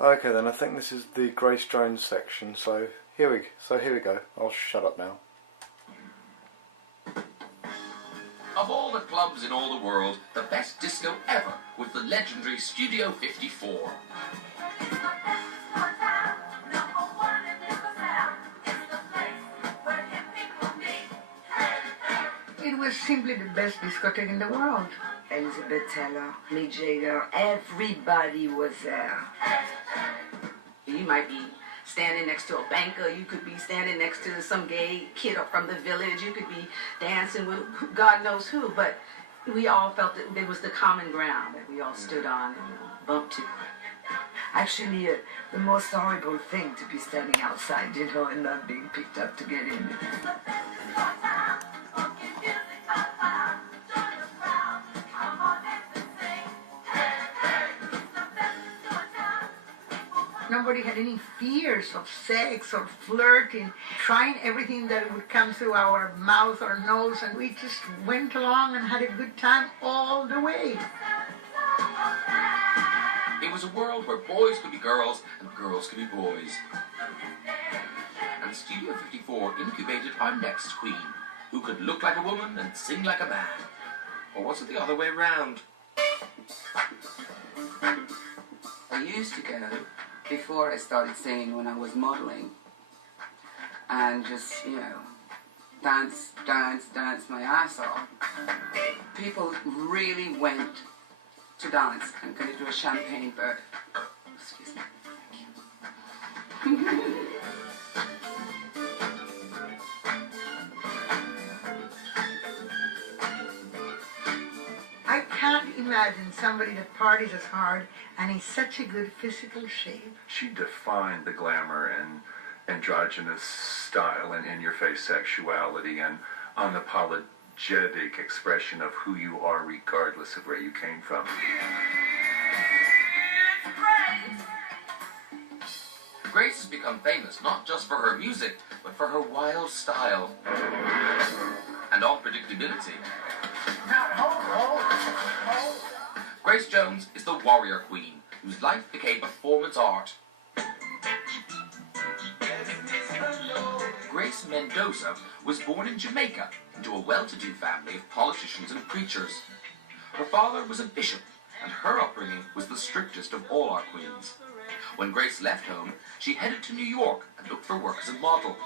Okay then, I think this is the Grace Jones section, so here we go. I'll shut up now. Of all the clubs in all the world, the best disco ever was the legendary Studio 54. It was simply the best discotheque in the world. Elizabeth Taylor, Mick Jagger, everybody was there. You might be standing next to a banker, you could be standing next to some gay kid up from the village, you could be dancing with God knows who, but we all felt that there was the common ground that we all stood on and bumped to. Actually, the most horrible thing to be standing outside, and not being picked up to get in. Nobody had any fears of sex or flirting, trying everything that would come through our mouth or nose, and we just went along and had a good time all the way. It was a world where boys could be girls and girls could be boys. And Studio 54 incubated our next queen, who could look like a woman and sing like a man. Or was it the other way round? I used to go before I started singing when I was modeling and just, dance my ass off. People really went to dance. I'm going to do a champagne burp. Excuse me. Thank you. I can't imagine somebody that parties as hard and in such a good physical shape. She defined the glamour and androgynous style and in-your-face sexuality and unapologetic expression of who you are regardless of where you came from. Grace has become famous not just for her music, but for her wild style and unpredictability. Grace Jones is the warrior queen, whose life became performance art. Grace Mendoza was born in Jamaica into a well-to-do family of politicians and preachers. Her father was a bishop, and her upbringing was the strictest of all our queens. When Grace left home, she headed to New York and looked for work as a model.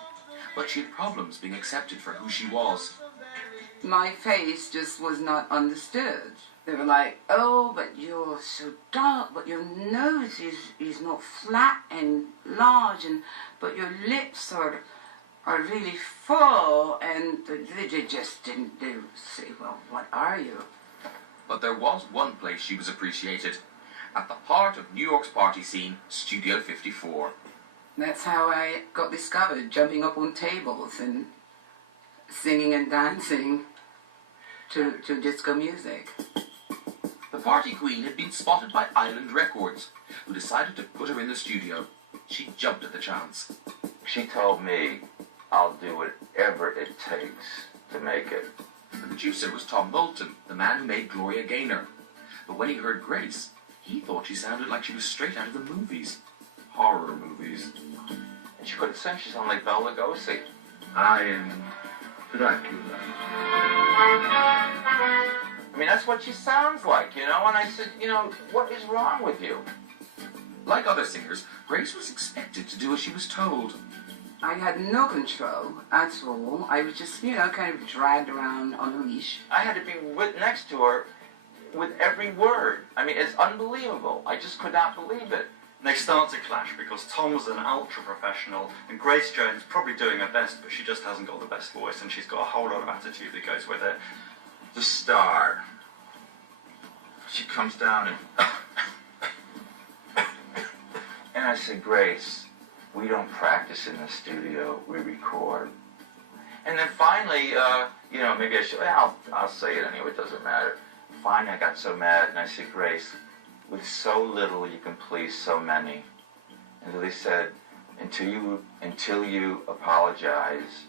But she had problems being accepted for who she was. My face just was not understood. They were like, oh, but you're so dark, but your nose is not flat and large, but your lips are really full, and they just didn't say, well, what are you? But there was one place she was appreciated, at the heart of New York's party scene, Studio 54. That's how I got discovered, jumping up on tables and singing and dancing to disco music. The party queen had been spotted by Island Records, who decided to put her in the studio. She jumped at the chance. She told me, I'll do whatever it takes to make it. The producer was Tom Moulton, the man who made Gloria Gaynor. But when he heard Grace, he thought she sounded like she was straight out of the movies. Horror movies. And she couldn't sing, she sounded like Bela Lugosi. I am Dracula. I mean, that's what she sounds like, And I said, what is wrong with you? Like other singers, Grace was expected to do as she was told. I had no control at all. I was just, kind of dragged around on a leash. I had to be next to her with every word. I mean, it's unbelievable. I just could not believe it. And they start to clash because Tom's an ultra-professional and Grace Jones probably doing her best, but she just hasn't got the best voice and she's got a whole lot of attitude that goes with it. The star. She comes down and... and I said, Grace, we don't practice in the studio, we record. And then finally, maybe I should, I'll say it anyway, it doesn't matter. Finally, I got so mad and I said, Grace, with so little you can please so many. And they said, until you apologize,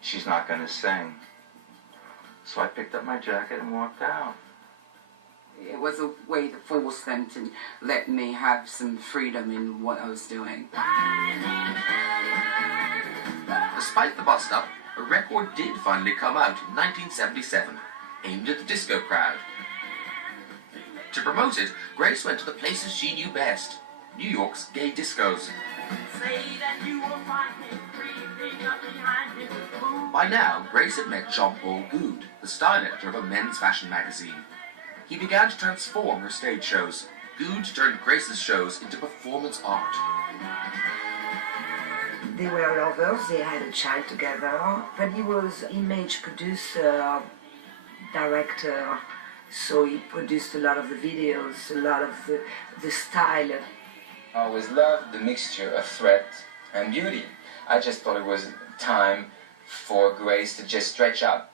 she's not going to sing. So I picked up my jacket and walked out. It was a way to force them to let me have some freedom in what I was doing. Despite the bust-up, a record did finally come out in 1977, aimed at the disco crowd. To promote it, Grace went to the places she knew best, New York's gay discos. By now, Grace had met Jean-Paul Goude, the style editor of a men's fashion magazine. He began to transform her stage shows. Goude turned Grace's shows into performance art. They were lovers, they had a child together, but he was image producer, director, so he produced a lot of the videos, a lot of the style. I always loved the mixture of threat and beauty. I just thought it was time for Grace to just stretch out.